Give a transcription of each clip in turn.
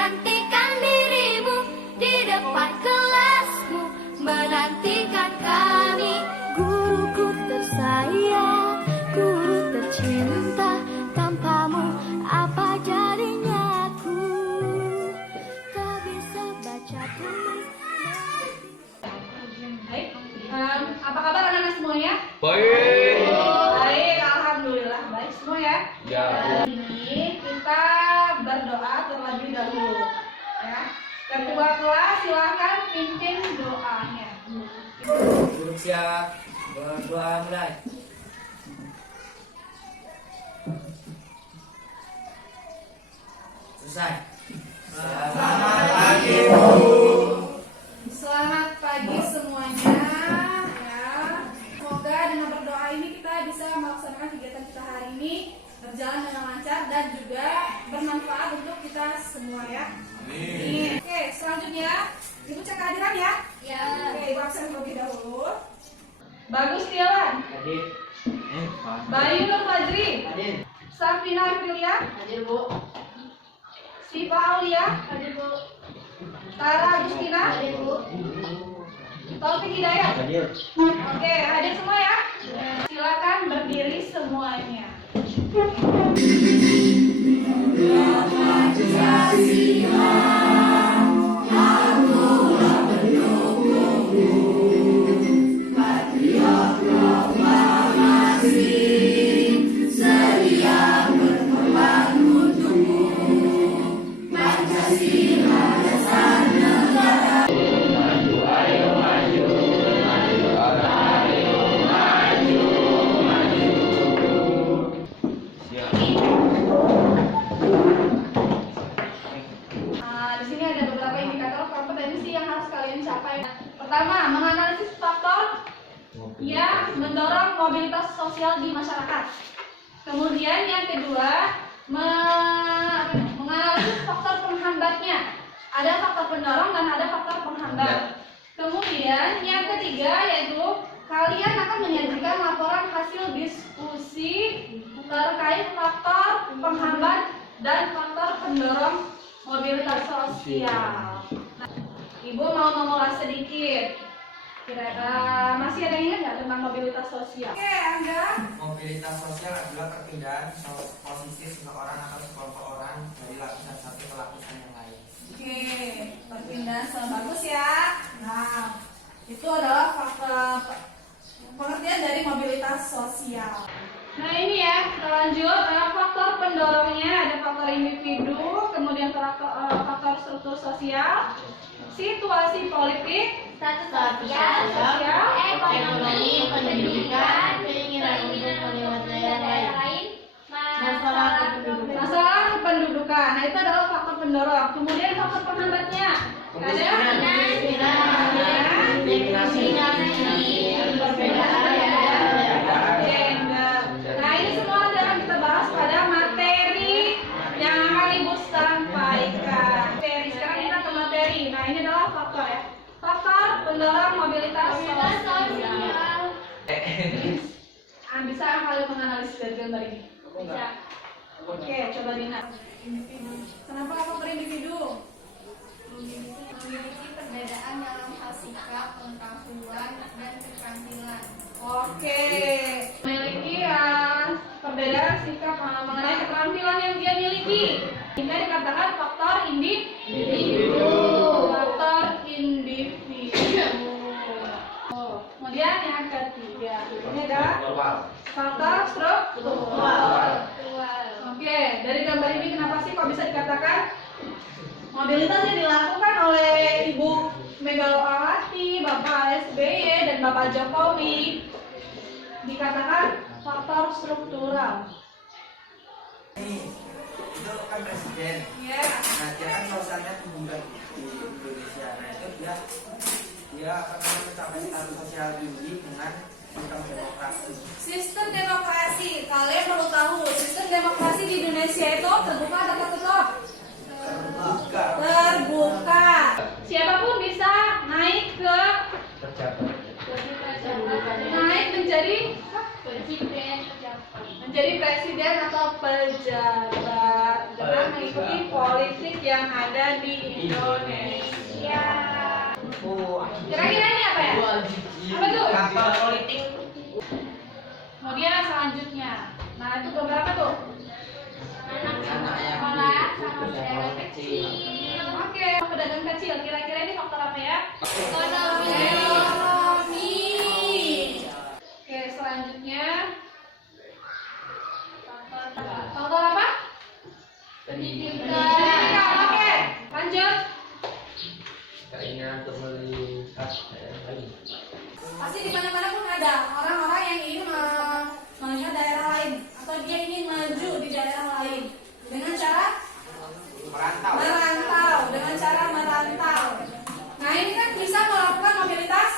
menantikan dirimu di depan kelasmu, menantikan kami. Guruku tersayang, guru tercinta, tanpamu apa jadinya aku? Tak bisa baca tulis. Baik, apa kabar anak-anak semuanya? Baik. Baik, alhamdulillah baik semua ya. Ya. Hari ini kita berdoa terlebih dahulu. Ya. Ketua kelas silakan pimpin doanya. Duduk siap, berdoa mulai. Selesai. Selamat pagi, Bu. Selamat pagi semuanya. Ya. Semoga dengan berdoa ini kita bisa melaksanakan kegiatan kita hari ini berjalan dengan lancar dan juga bermanfaat untuk kita semua ya. Amin. Oke, selanjutnya Ibu cek kehadiran ya. Ya. Oke, Ibu absen terlebih dahulu. Bagus Setiawan. Hadir. Bayu Nur Fajri. Hadir. Safina Aprilia. Hadir, Bu. Siva Aulia. Hadir, Bu. Tara Agustina. Hadir, Bu. Taufik Hidayat. Hadir. Oke, hadir semua ya. Silakan berdiri semuanya. Di sini ada beberapa indikator kompetensi yang harus kalian capai. Pertama, menganalisis faktor yang mendorong mobilitas sosial di masyarakat. Kemudian yang kedua, menganalisis faktor penghambatnya. Ada faktor pendorong dan ada faktor penghambat. Kemudian yang ketiga yaitu kalian akan menyajikan laporan hasil diskusi terkait faktor penghambat dan faktor pendorong mobilitas sosial. Ibu mau mengulas sedikit. Kira-kira masih ada yang ingat nggak tentang mobilitas sosial? Oke, Angga. Mobilitas sosial adalah perpindahan posisi seseorang atau sekelompok orang dari lapisan satu ke lapisan yang lain. Oke, perpindahan bagus ya. Nah, itu adalah faktor pengertian dari mobilitas sosial. Nah ini ya, kita lanjut. Faktor pendorongnya ada faktor individu, kemudian faktor struktur sosial, situasi politik, Status sosial, ekonomi, pendidikan, keinginan untuk melihat daerah lain, masalah kependudukan. Nah itu adalah faktor pendorong. Kemudian faktor penghambatnya ada perbedaan gender. Nah ini semua akan kita bahas pada materi yang akan Ibu sampaikan. Sekarang kita ke materi. Nah ini adalah faktor ya. Faktor pendorong mobilitas sosial. Bisa kalian menganalisis dari gambar ini? Bisa. Oke, coba Dina. Kenapa faktor individu? memiliki perbedaan dalam hal sikap, pengetahuan, dan keterampilan. Oke, memiliki perbedaan sikap mengenai keterampilan yang dia miliki. Ini dikatakan faktor individu. Faktor individu. Kemudian yang ketiga, ini adalah faktor struktural. Oke, dari gambar ini kenapa sih kok bisa dikatakan mobilitas yang dilakukan oleh Ibu Megawati, Bapak SBY, dan Bapak Jokowi dikatakan faktor struktural. Itu kan presiden. Ya. Nah dia kan sosialnya tinggi di Indonesia. Nah itu dia akan mencapai status sosial tinggi dengan sistem demokrasi. Sistem demokrasi, kalian perlu tahu sistem demokrasi di Indonesia itu terbuka atau tertutup? Terbuka. Siapapun bisa naik ke menjadi presiden atau pejabat. Jangan mengikuti politik yang ada di Indonesia. Kira-kira ini apa ya? Apa tuh? Kapal politik. Kemudian selanjutnya, nah itu gambar apa tuh? Anak yang Sekolah sama di pedagang kecil. Oke, pedagang kecil. Kira-kira ini faktor apa ya? Ekonomi. Oke, selanjutnya faktor apa? Pendidikan. Oke, lanjut. Keinginan untuk melihat daerah lain. Pasti di mana-mana pun ada orang-orang yang ingin melihat daerah lain atau dia ingin maju di daerah lain dengan cara merantau, dengan cara merantau. Nah ini kan bisa melakukan mobilitas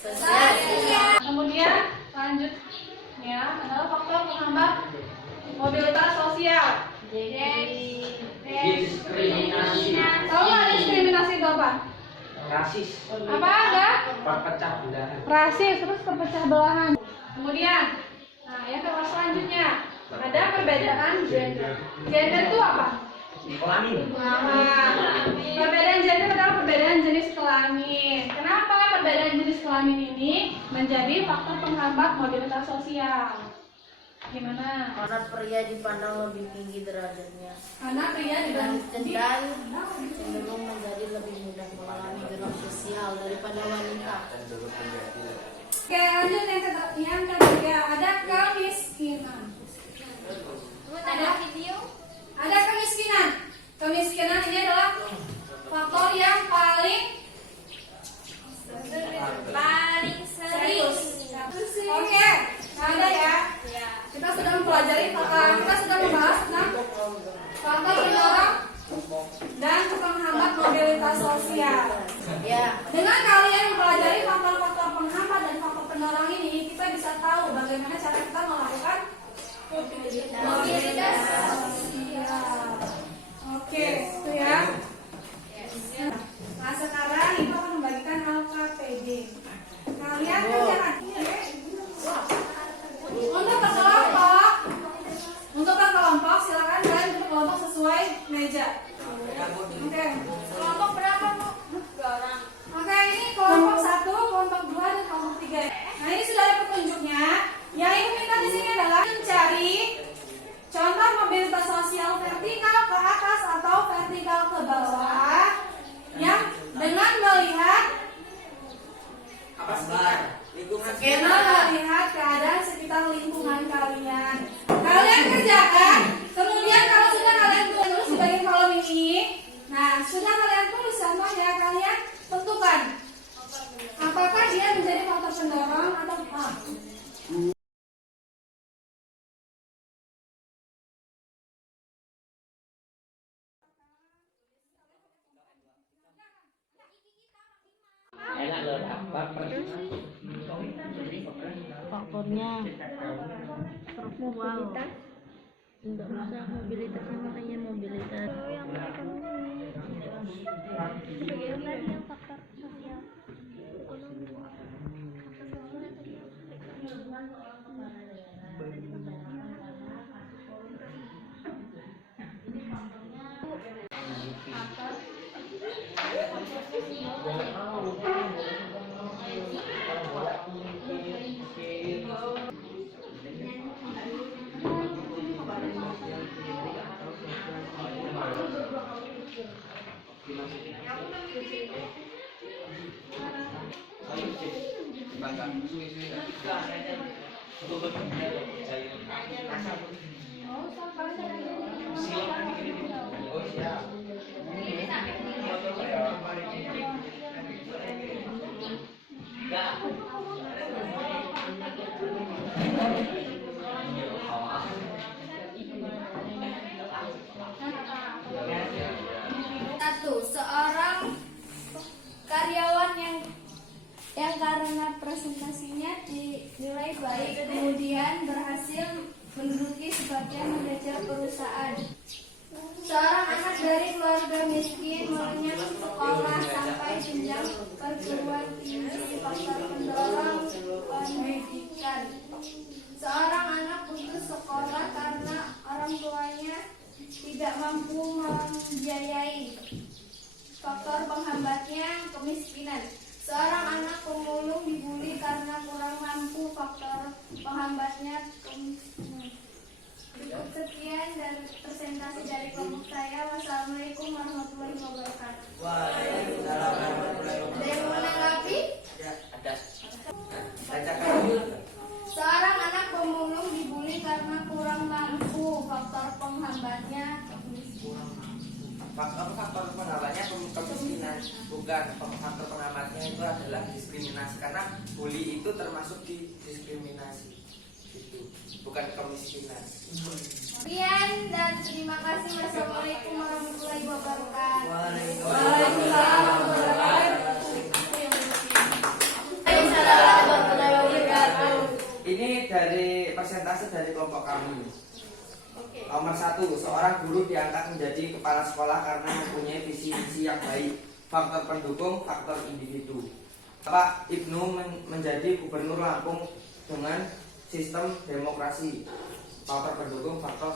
sosial. Kemudian lanjutnya adalah faktor penghambat mobilitas sosial. Diskriminasi. Tahu nggak diskriminasi itu apa? Rasis. Apa enggak? Perpecah belah. Rasis, terus kepecah belahan. Kemudian, nah yang ke selanjutnya ada perbedaan gender. Gender itu apa? Kelamin. Nah, perbedaan gender adalah perbedaan jenis kelamin. Kenapa perbedaan jenis kelamin ini menjadi faktor penghambat mobilitas sosial? Gimana? Karena pria dipandang lebih tinggi derajatnya Karena pria dan dibanding cenderung menjadi lebih mudah mengalami gerak sosial daripada wanita. Oke, lanjut yang ketiga ada kemiskinan. Ada kemiskinan. Kemiskinan ini adalah faktor yang paling serius. Oke, ada ya. Kita sudah mempelajari, kita sudah membahas tentang faktor pendorong dan penghambat mobilitas sosial. Ya, Dengan kalian mempelajari faktor-faktor penghambat dan faktor pendorong ini, kita bisa tahu bagaimana cara kita melakukan mobilitas sosial. Oke, itu ya. Nah, sekarang ibu akan membagikan LKPD. Kalian kerjakan. Untuk berkelompok, silakan kalian untuk kelompok sesuai meja. Oke. Kelompok berapa, Bu? 2 orang. Oke, ini kelompok 1, kelompok 2, dan kelompok 3. Nah, ini sudah ada petunjuknya. Yang ibu minta di sini adalah mencari contoh mobilitas sosial vertikal ke atas atau vertikal ke bawah yang dengan melihat melihat keadaan sekitar lingkungan kalian. Kalian kerjakan, kemudian kalau sudah kalian tulis di bagian kolom ini, nah sudah kalian tulis contohnya, kalian tentukan apakah dia menjadi faktor pendorong atau apa. Enak loh, apa? faktornya mobilitas. Enggak usah mobilitasnya, makanya mobilitas. Bagaimana tadi yang faktor sosial ekonomi? Satu, seorang karyawan yang karena presentasinya dinilai baik kemudian berhasil menduduki sebagian manajer perusahaan. Seorang anak dari keluarga miskin mengenyam sekolah sampai jenjang perguruan tinggi, faktor pendorong pendidikan. Seorang anak putus sekolah karena orang tuanya tidak mampu Faktor penghambatnya kemiskinan. Seorang anak pemulung dibully karena kurang mampu. Faktor penghambatnya kemiskinan. Cukup sekian dari presentasi dari kelompok saya. Wassalamualaikum warahmatullahi wabarakatuh. Waalaikumsalam warahmatullahi Ada wabarakatuh. yang mau menanggapi? Ada. Bacakan. Seorang anak pemulung dibully karena kurang mampu. Faktor penghambatnya kemiskinan. Faktor penghambatnya kemiskinan, bukan faktor penghambatnya itu adalah diskriminasi, karena bully itu termasuk di diskriminasi, itu bukan kemiskinan. Sekian dan terima kasih. Wassalamualaikum warahmatullahi wabarakatuh. Waalaikumsalam warahmatullahi wabarakatuh. Ini dari persentase dari kelompok kami. Nomor 1, seorang guru diangkat menjadi kepala sekolah karena mempunyai visi misi yang baik. Faktor pendukung, faktor individu. Bapak Ibnu menjadi gubernur Lampung dengan sistem demokrasi. Faktor pendukung, faktor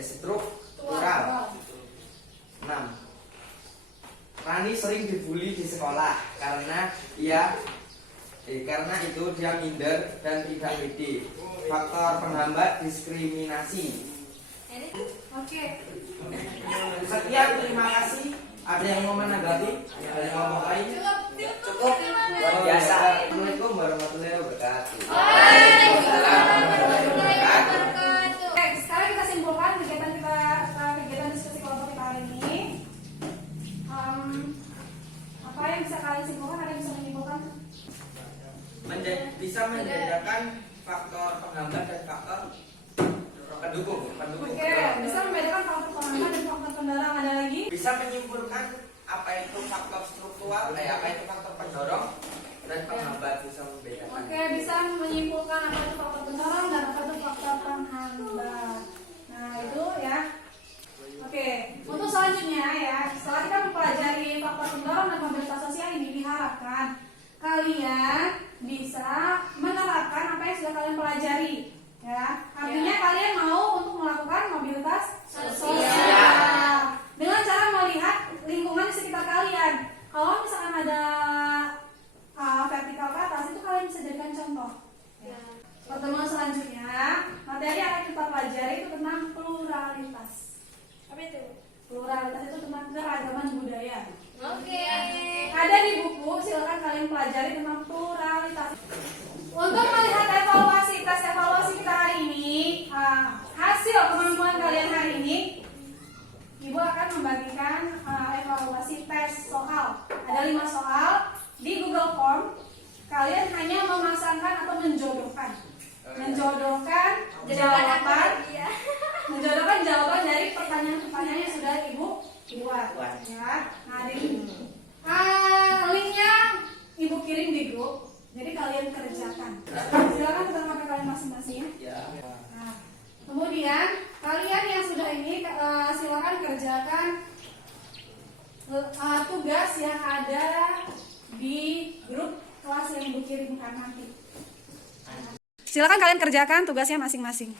struktural. 6. Rani sering dibully di sekolah karena itu dia minder dan tidak pede. Faktor penghambat diskriminasi. Oke. Sekian, terima kasih. Ada yang mau menanggapi? Ada yang mau lain? Cukup. Luar biasa. Assalamualaikum warahmatullahi wabarakatuh. Oke, sekarang kita simpulkan kegiatan diskusi kelompok kita hari ini. Apa yang bisa kalian simpulkan? Ada yang bisa menyimpulkan? Bisa membedakan faktor penghambat dan faktor pendukung. Oke, bisa membedakan faktor penghambat dan faktor pendorong. Ada lagi? Bisa menyimpulkan apa itu faktor struktural, apa itu faktor pendorong dan penghambat, bisa membedakan. Oke, bisa menyimpulkan apa itu faktor pendorong dan apa itu faktor penghambat. Nah, itu ya. Oke, untuk selanjutnya ya, setelah kita mempelajari faktor pendorong dan mobilitas sosial ini, diharapkan kalian bisa menerapkan apa yang sudah kalian pelajari. Ya, artinya kalian mau untuk melakukan mobilitas sosial dengan cara melihat lingkungan di sekitar kalian. Kalau misalkan ada vertikal ke atas, itu kalian bisa jadikan contoh. Ya. Pertemuan selanjutnya, materi yang akan kita pelajari itu tentang pluralitas. Apa itu? Pluralitas itu tentang keragaman budaya. Oke. Ada di buku, silakan kalian pelajari tentang pluralitas. Untuk melihat tes evaluasi kita hari ini, hasil kemampuan kalian hari ini, Ibu akan membagikan evaluasi tes soal. Ada 5 soal di Google Form. Kalian hanya memasangkan atau menjodohkan jawaban dari pertanyaan-pertanyaan yang sudah Ibu buat. Ya. Nah, linknya Ibu kirim di grup. Jadi kalian kerjakan. Silakan kita HP kalian masing-masing ya. Nah, kemudian kalian yang sudah ini silakan kerjakan tugas yang ada di grup kelas yang Ibu kirimkan nanti. Silakan kalian kerjakan tugasnya masing-masing.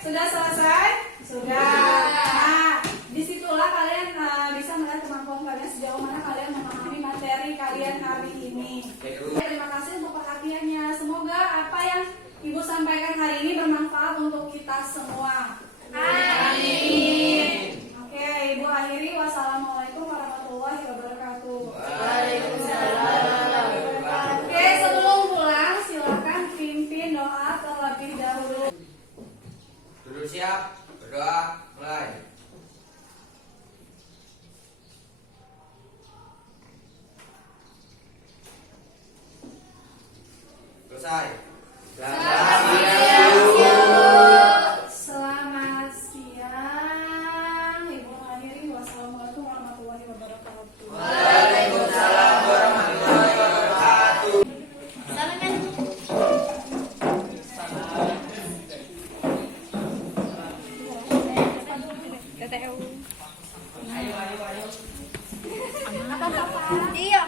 Sudah selesai? Sudah. Nah, disitulah kalian bisa melihat kemampuan kalian sejauh mana kalian memahami materi kalian hari ini. Terima kasih untuk perhatiannya. Semoga apa yang Ibu sampaikan hari ini bermanfaat untuk kita semua. Amin. Oke, Ibu akhiri. Wassalamualaikum warahmatullahi wabarakatuh. Waalaikumsalam. Oke, sebelum pulang silakan pimpin doa terlebih dahulu. Duduk siap, berdoa, mulai. Selesai. Selamat siang, Ibu hadirin. Wassalamualaikum warahmatullahi wabarakatuh. Waalaikumsalam warahmatullahi wabarakatuh. Ayo. Iya.